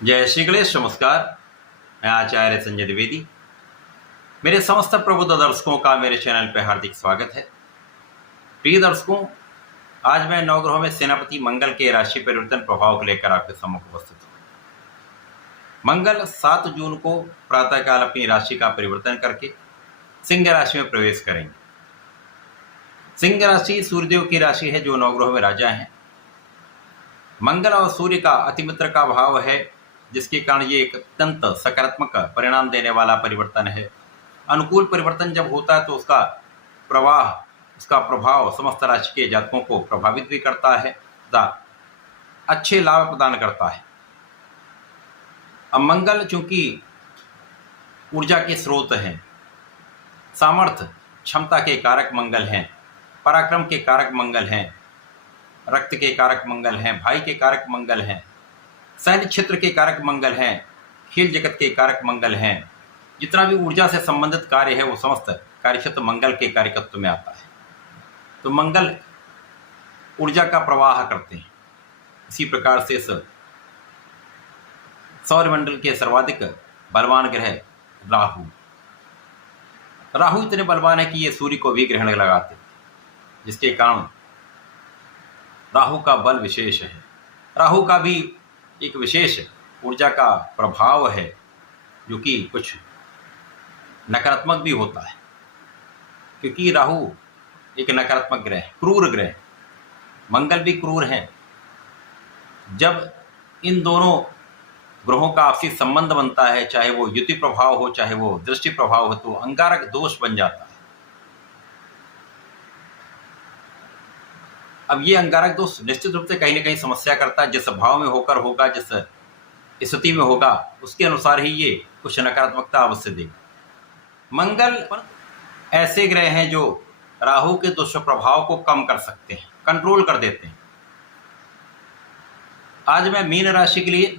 जय श्री गणेश। नमस्कार। मैं आचार्य संजय द्विवेदी। मेरे समस्त प्रबुद्ध दर्शकों का मेरे चैनल पर हार्दिक स्वागत है। प्रिय दर्शकों, आज मैं नवग्रहों में सेनापति मंगल के राशि परिवर्तन प्रभाव को लेकर आपके सम्मुख उपस्थित हूँ। मंगल 7 जून को प्रातःकाल अपनी राशि का परिवर्तन करके सिंह राशि में प्रवेश करेंगे। सिंह राशि सूर्यदेव की राशि है, जो नवग्रहों में राजा हैं। मंगल और सूर्य का अतिमित्र का भाव है, जिसके कारण ये एक अत्यंत सकारात्मक परिणाम देने वाला परिवर्तन है। अनुकूल परिवर्तन जब होता है तो उसका प्रभाव समस्त राशि के जातकों को प्रभावित भी करता है तथा अच्छे लाभ प्रदान करता है। अब मंगल चूंकि ऊर्जा के स्रोत हैं, सामर्थ्य क्षमता के कारक मंगल हैं, पराक्रम के कारक मंगल हैं, रक्त के कारक मंगल हैं, भाई के कारक मंगल हैं, सैन्य क्षेत्र के कारक मंगल हैं, खेल जगत के कारक मंगल हैं। जितना भी ऊर्जा से संबंधित कार्य है वो समस्त कार्यक्षेत्र मंगल के कार्यकत्व में आता है। तो मंगल ऊर्जा का प्रवाह करते हैं। इसी प्रकार से इस सौरमंडल के सर्वाधिक बलवान ग्रह राहु इतने बलवान है कि ये सूर्य को भी ग्रहण लगाते हैं, जिसके कारण राहु का बल विशेष है। राहु का भी एक विशेष ऊर्जा का प्रभाव है, जो कि कुछ नकारात्मक भी होता है, क्योंकि राहु एक नकारात्मक ग्रह, क्रूर ग्रह। मंगल भी क्रूर है। जब इन दोनों ग्रहों का आपसी संबंध बनता है, चाहे वो युति प्रभाव हो चाहे वो दृष्टि प्रभाव हो, तो अंगारक दोष बन जाता है। अब ये अंगारक दोष निश्चित रूप से कहीं ना कहीं समस्या करता है। जिस भाव में होकर होगा, जिस स्थिति में होगा, उसके अनुसार ही ये कुछ नकारात्मकता अवश्य देगा। मंगल ऐसे ग्रह हैं जो राहु के दुष्प्रभाव को कम कर सकते हैं, कंट्रोल कर देते हैं। आज मैं मीन राशि के लिए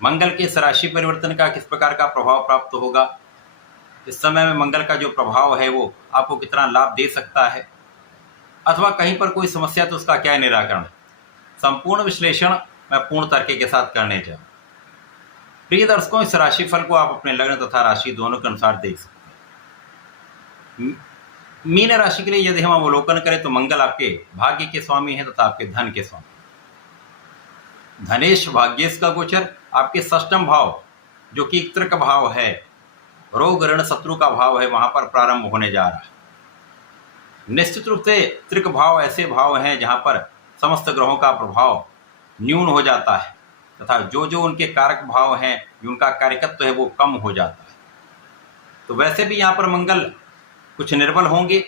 मंगल के इस राशि परिवर्तन का किस प्रकार का प्रभाव प्राप्त होगा, इस समय में मंगल का जो प्रभाव है वो आपको कितना लाभ दे सकता है, अथवा कहीं पर कोई समस्या तो उसका क्या निराकरण, संपूर्ण विश्लेषण मैं पूर्ण तर्क के साथ करने जा। प्रिय दर्शकों, इस राशिफल को आप अपने लग्न तथा राशि दोनों के अनुसार देख सकते हैं। मीन राशि के लिए यदि हम अवलोकन करें तो मंगल आपके भाग्य के स्वामी हैं तथा आपके धन के स्वामी। धनेश भाग्येश का गोचर आपके षष्ठम भाव, जो कि त्रिक भाव है, रोग ऋण शत्रु का भाव है, वहां पर प्रारंभ होने जा रहा है। निश्चित रूप से त्रिक भाव ऐसे भाव हैं जहां पर समस्त ग्रहों का प्रभाव न्यून हो जाता है तथा जो उनके कारक भाव हैं, जो उनका कार्यकत्व है, वो कम हो जाता है। तो वैसे भी यहाँ पर मंगल कुछ निर्बल होंगे।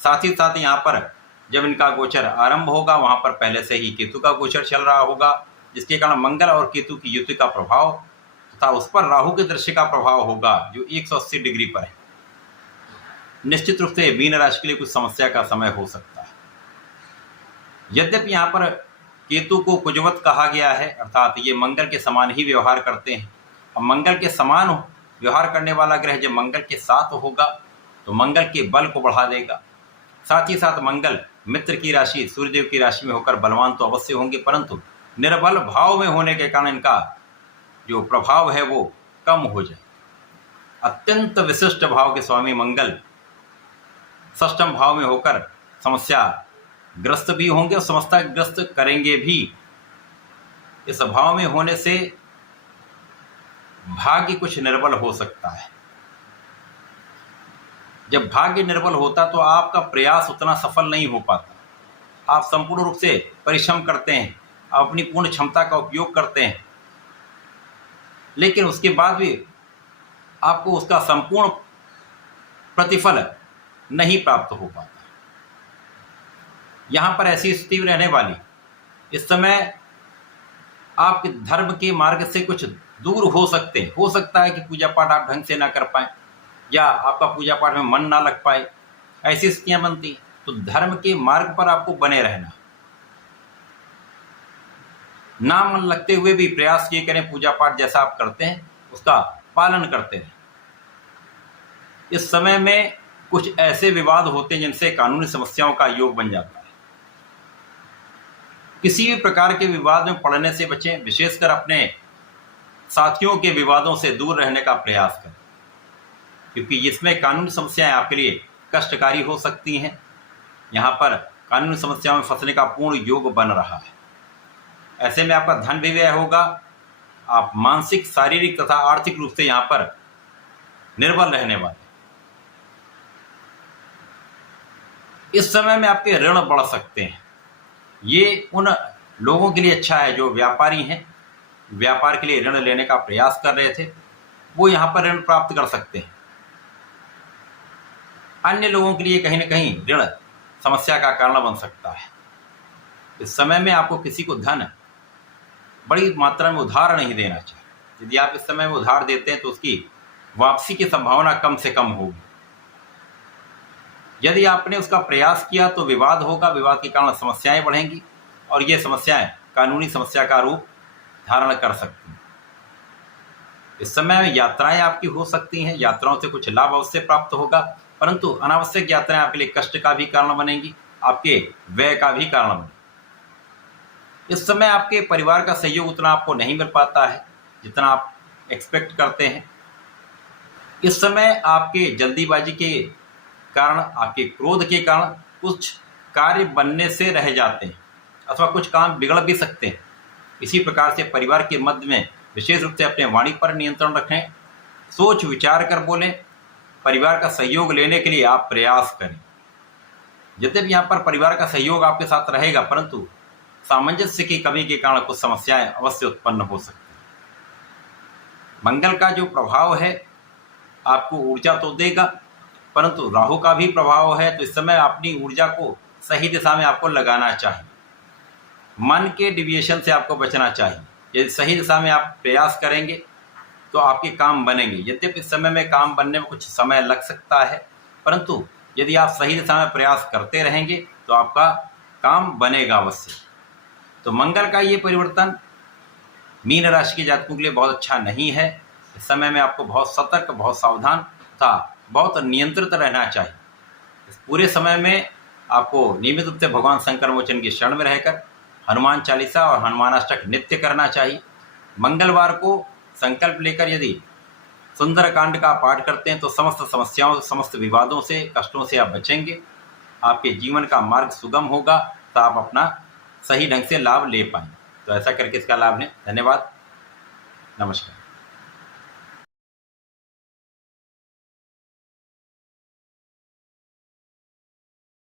साथ ही साथ यहाँ पर जब इनका गोचर आरंभ होगा, वहाँ पर पहले से ही केतु का गोचर चल रहा होगा, जिसके कारण मंगल और केतु की युति का प्रभाव तथा उस पर राहु के दृश्य का प्रभाव होगा, जो 180 डिग्री पर है। निश्चित रूप से मीन राशि के लिए कुछ समस्या का समय हो सकता है। यद्यपि यहाँ पर केतु को कुजवत कहा गया है, अर्थात ये मंगल के समान ही व्यवहार करते हैं। और मंगल के समान व्यवहार करने वाला ग्रह जब मंगल के साथ होगा तो मंगल के बल को बढ़ा देगा। साथ ही साथ मंगल मित्र की राशि सूर्यदेव की राशि में होकर बलवान तो अवश्य होंगे, परंतु निर्बल भाव में होने के कारण इनका जो प्रभाव है वो कम हो जाए। अत्यंत विशिष्ट भाव के स्वामी मंगल षष्ठम भाव में होकर समस्या ग्रस्त भी होंगे और समस्या ग्रस्त करेंगे भी। इस भाव में होने से भाग्य कुछ निर्बल हो सकता है। जब भाग्य निर्बल होता तो आपका प्रयास उतना सफल नहीं हो पाता। आप संपूर्ण रूप से परिश्रम करते हैं, आप अपनी पूर्ण क्षमता का उपयोग करते हैं, लेकिन उसके बाद भी आपको उसका संपूर्ण प्रतिफल नहीं प्राप्त हो पाता। यहाँ पर ऐसी स्थिति रहने वाली। इस समय आपके धर्म के मार्ग से कुछ दूर हो सकते हैं। हो सकता है कि पूजा पाठ आप ढंग से ना कर पाए या आपका पूजा पाठ में मन ना लग पाए, ऐसी स्थितियां बनती। तो धर्म के मार्ग पर आपको बने रहना, ना मन लगते हुए भी प्रयास ये करें, पूजा पाठ जैसा आप करते हैं उसका पालन करते रहें। इस समय में कुछ ऐसे विवाद होते हैं जिनसे कानूनी समस्याओं का योग बन जाता है। किसी भी प्रकार के विवाद में पड़ने से बचें। विशेषकर अपने साथियों के विवादों से दूर रहने का प्रयास करें, क्योंकि इसमें कानूनी समस्याएं आपके लिए कष्टकारी हो सकती हैं। यहाँ पर कानूनी समस्याओं में फंसने का पूर्ण योग बन रहा है। ऐसे में आपका धन भी व्यय होगा। आप मानसिक, शारीरिक तथा आर्थिक रूप से यहाँ पर निर्बल रहने वाले। इस समय में आपके ऋण बढ़ सकते हैं। ये उन लोगों के लिए अच्छा है जो व्यापारी हैं, व्यापार के लिए ऋण लेने का प्रयास कर रहे थे, वो यहाँ पर ऋण प्राप्त कर सकते हैं। अन्य लोगों के लिए कहीं ना कहीं ऋण समस्या का कारण बन सकता है। इस समय में आपको किसी को धन बड़ी मात्रा में उधार नहीं देना चाहिए। यदि आप इस समय में उधार देते हैं तो उसकी वापसी की संभावना कम से कम होगी। यदि आपने उसका प्रयास किया तो विवाद होगा, विवाद के कारण समस्याएं बढ़ेंगी और ये समस्याएं कानूनी समस्या का रूप धारण कर सकती हैं। इस समय में यात्राएं आपकी हो सकती हैं, यात्राओं से कुछ लाभ अवश्य प्राप्त होगा, परंतु अनावश्यक यात्राएं आपके लिए कष्ट का भी कारण बनेंगी, आपके व्यय का भी कारण बनेगी। इस समय आपके परिवार का सहयोग उतना आपको नहीं मिल पाता है जितना आप एक्सपेक्ट करते हैं। इस समय आपके जल्दीबाजी के कारण, आपके क्रोध के कारण कुछ कार्य बनने से रह जाते हैं अथवा कुछ काम बिगड़ भी सकते हैं। इसी प्रकार से परिवार के मध्य में विशेष रूप से अपने वाणी पर नियंत्रण रखें, सोच विचार कर बोलें। परिवार का सहयोग लेने के लिए आप प्रयास करें। यद्यपि यहाँ पर परिवार का सहयोग आपके साथ रहेगा, परंतु सामंजस्य की कमी के कारण कुछ समस्याएं अवश्य उत्पन्न हो सकती हैं। मंगल का जो प्रभाव है आपको ऊर्जा तो देगा, परंतु राहु का भी प्रभाव है, तो इस समय अपनी ऊर्जा को सही दिशा में आपको लगाना चाहिए। मन के डिविएशन से आपको बचना चाहिए। यदि सही दिशा में आप प्रयास करेंगे तो आपके काम बनेंगे। यद्यपि इस समय में काम बनने में कुछ समय लग सकता है, परंतु यदि आप सही दिशा में प्रयास करते रहेंगे तो आपका काम बनेगा अवश्य। तो मंगल का ये परिवर्तन मीन राशि के जातकों के लिए बहुत अच्छा नहीं है। इस समय में आपको बहुत सतर्क, बहुत सावधान तथा बहुत नियंत्रित रहना चाहिए। इस पूरे समय में आपको नियमित रूप से भगवान शंकर मोचन की शरण में रहकर हनुमान चालीसा और हनुमानाष्टक नित्य करना चाहिए। मंगलवार को संकल्प लेकर यदि सुंदरकांड का पाठ करते हैं तो समस्त समस्याओं, समस्त विवादों से, कष्टों से आप बचेंगे। आपके जीवन का मार्ग सुगम होगा तो आप अपना सही ढंग से लाभ ले पाएंगे। तो ऐसा करके इसका लाभ लें। धन्यवाद। नमस्कार।